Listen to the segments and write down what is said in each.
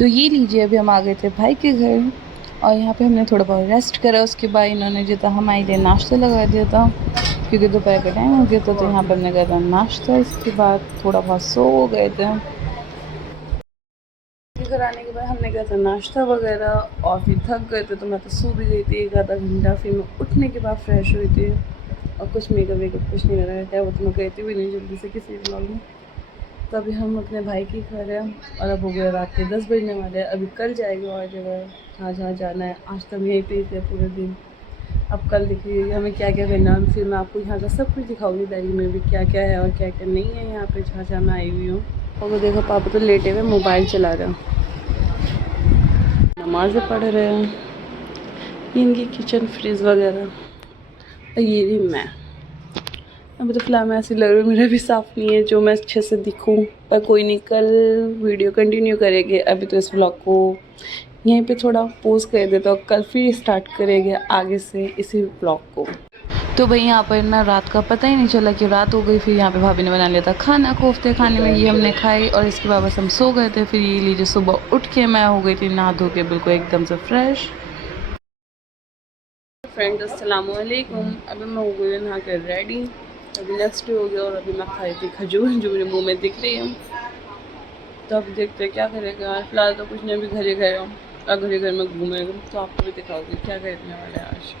तो ये लीजिए अभी हम आ गए थे भाई के घर और यहाँ पे हमने थोड़ा बहुत रेस्ट करा। उसके बाद इन्होंने जो था हमारे लिए नाश्ता लगा दिया था क्योंकि दोपहर का टाइम हो गया था। तो यहाँ पर हमने कहा था नाश्ता, इसके बाद थोड़ा बहुत सो गए थे। घर आने के बाद हमने कहा था नाश्ता वगैरह और फिर थक गए थे तो मैं तो सो भी गई थी 1 आधा घंटा। फिर मैं उठने के बाद फ्रेश हुई थी और कुछ मेकअप वेकअप कुछ नहीं लगाया था, वो तो मैं कहती भी नहीं जल्दी से किसी ब्लॉग में। तो अभी हम अपने भाई के घर हैं और अब हो गया रात के 10 बजने वाले हैं। अभी कल जाएंगे और जगह जहाँ जहाँ जाना है। आज तो हम यहीं पे ही थे पूरे दिन, अब कल देखिए हमें क्या क्या करना है। फिर मैं आपको यहाँ का सब कुछ दिखाऊंगी डायरी में भी क्या क्या है और क्या क्या नहीं है यहाँ पे जहाँ जहाँ मैं आई हुई हूँ। और वो देखो पापा तो लेटे हुए मोबाइल चला रहे हैं, नमाज़ें पढ़ रहे हैं। इनकी किचन फ्रिज वगैरह और ये भी मैं। अभी तो फिलहाल मैं ऐसी लग रही हूँ, मेरा भी साफ़ नहीं है जो मैं अच्छे से दिखूँ, पर कोई नहीं, कल वीडियो कंटिन्यू करेंगे। अभी तो इस व्लॉग को यहीं पे थोड़ा पोज कर देता हूँ, कल फिर स्टार्ट करेंगे आगे से इसी व्लॉग को। तो भाई यहाँ पर ना रात का पता ही नहीं चला कि रात हो गई। फिर यहाँ पे भाभी ने बना लिया था खाना, कोफ्ते खाने में, ये हमने खाई और इसके बाद बस हम सो गए थे। फिर ये लीजिए सुबह उठ के मैं हो गई थी नहा धो के बिल्कुल एकदम से फ्रेश। फ्रेंड्स अस्सलाम वालेकुम, अभी मैं हो गई नहा कर रेडी। अभी नेक्स्ट डे हो गया और अभी मैं खाई थी खजूर जो मेरे मुँह में दिख रही है। तो अब देखते हैं क्या करेगा। फिलहाल तो कुछ नहीं, अभी घर ही गए हम और घर ही घर में घूमेंगे तो आपको भी दिखाओगे क्या करने वाले हैं आज।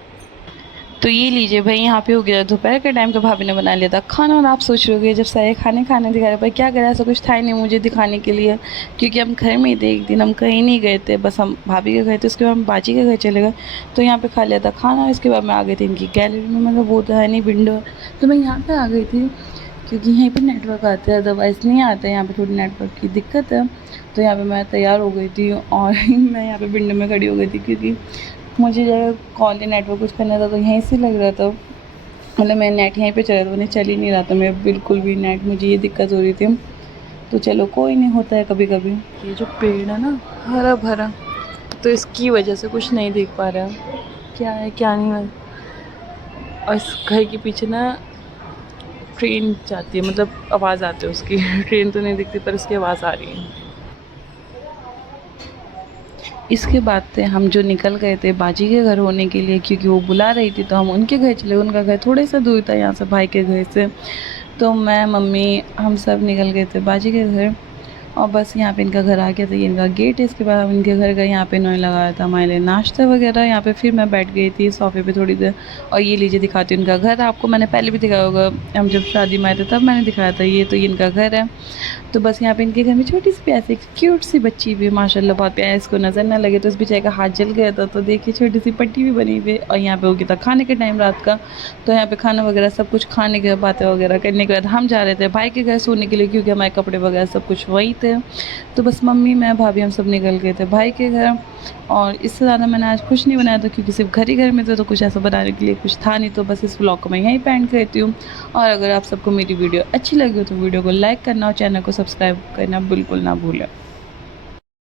तो ये लीजिए भाई यहाँ पे हो गया दोपहर के टाइम का भाभी ने बना लिया था खाना। और आप सोच रहे होगे जब सारे खाने दिखा रहे पर क्या करें, ऐसा कुछ था ही नहीं मुझे दिखाने के लिए क्योंकि हम घर में ही थे। एक दिन हम कहीं नहीं गए थे, बस हम भाभी के गए थे, उसके बाद हम बाजी के घर चले गए। तो यहाँ पे खा लिया था खाना, इसके बाद मैं आ गई थी इनकी गैलरी में। मतलब वो तो है नहीं विंडो, तो मैं यहाँ पर आ गई थी क्योंकि यहीं पर नेटवर्क आता है, अदरवाइज़ नहीं आता है। यहाँ पर थोड़ी नेटवर्क की दिक्कत है। तो यहाँ पर मैं तैयार हो गई थी और मैं यहाँ पर विंडो में खड़ी हो गई थी क्योंकि मुझे जब कॉल या नेटवर्क कुछ करना था तो यहीं से लग रहा था। मतलब मैं नेट यहीं पे चल रहा था, उन्हें चल ही नहीं रहा था मैं बिल्कुल भी नेट, मुझे ये दिक्कत हो रही थी। तो चलो कोई नहीं, होता है कभी कभी। ये जो पेड़ है ना हरा भरा, तो इसकी वजह से कुछ नहीं देख पा रहा क्या है क्या नहीं है। और इस घर के पीछे ना ट्रेन जाती है, मतलब आवाज़ आती है उसकी ट्रेन तो नहीं दिखती पर उसकी आवाज़ आ रही है। इसके बाद से हम जो निकल गए थे बाजी के घर होने के लिए क्योंकि वो बुला रही थी, तो हम उनके घर चले। उनका घर थोड़े सा दूर था यहाँ से भाई के घर से। तो मैं मम्मी हम सब निकल गए थे बाजी के घर और बस यहाँ पे इनका घर आ गया था, ये इनका गेट है। इसके बाद हम इनके घर गए, यहाँ पे इन्होंने लगाया था हमारे लिए नाश्ता वगैरह। यहाँ पे फिर मैं बैठ गई थी सोफ़े पे थोड़ी देर। और ये लीजिए दिखाती हूँ इनका घर, आपको मैंने पहले भी दिखाया होगा, हम जब शादी में आए थे तब मैंने दिखाया था। ये तो ये इनका घर है। तो बस यहाँ पे इनके घर में छोटी सी प्यासी क्यूट सी बच्ची भी माशाल्लाह बहुत प्यारी, इसको नज़र ना लगे तो उस बेचारे का हाथ जल गया था। तो देखिए छोटी सी पट्टी भी बनी हुई है। और यहाँ पे हो गया था खाने के टाइम रात का, तो यहाँ पे खाना वगैरह सब कुछ खाने के बातें वगैरह करने के बाद हम जा रहे थे भाई के घर सोने के लिए क्योंकि हमारे कपड़े वगैरह सब कुछ वहीं थे। तो बस मम्मी मैं भाभी हम सब निकल गए थे भाई के घर। और इससे ज़्यादा मैंने आज कुछ नहीं बनाया था क्योंकि सिर्फ घर ही घर में थे, तो कुछ ऐसा बनाने के लिए कुछ था नहीं। तो बस इस व्लॉग को मैं यहीं पे एंड करती हूँ। और अगर आप सबको मेरी वीडियो अच्छी लगी हो तो वीडियो को लाइक करना और चैनल को सब्सक्राइब करना बिल्कुल ना भूलें।